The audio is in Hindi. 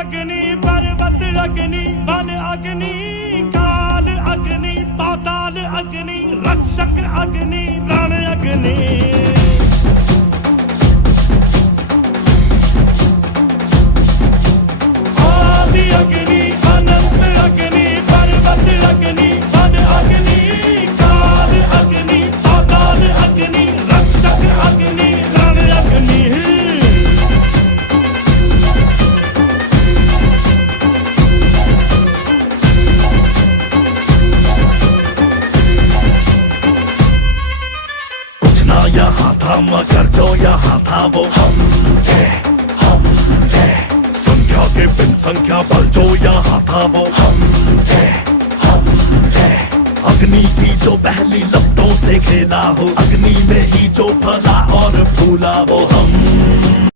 अग्नि पर्वत अग्नि वन अग्नि काल अग्नि पाताल अग्नि रक्षक अग्नि रण अग्नि आदि अग्नि अनंत अग्नि पर्वत अग्नि वन अग्नि काल अग्नि पाताल अग्नि रक्षक अग्नि रण अग्नि यहाँ था मगर जो यहाँ था वो हम थे संख्या के बिन संख्या बल जो यहाँ था वो हम थे अग्नि की जो पहली लपटों से खेला हो अग्नि में ही जो फला और फूला वो हम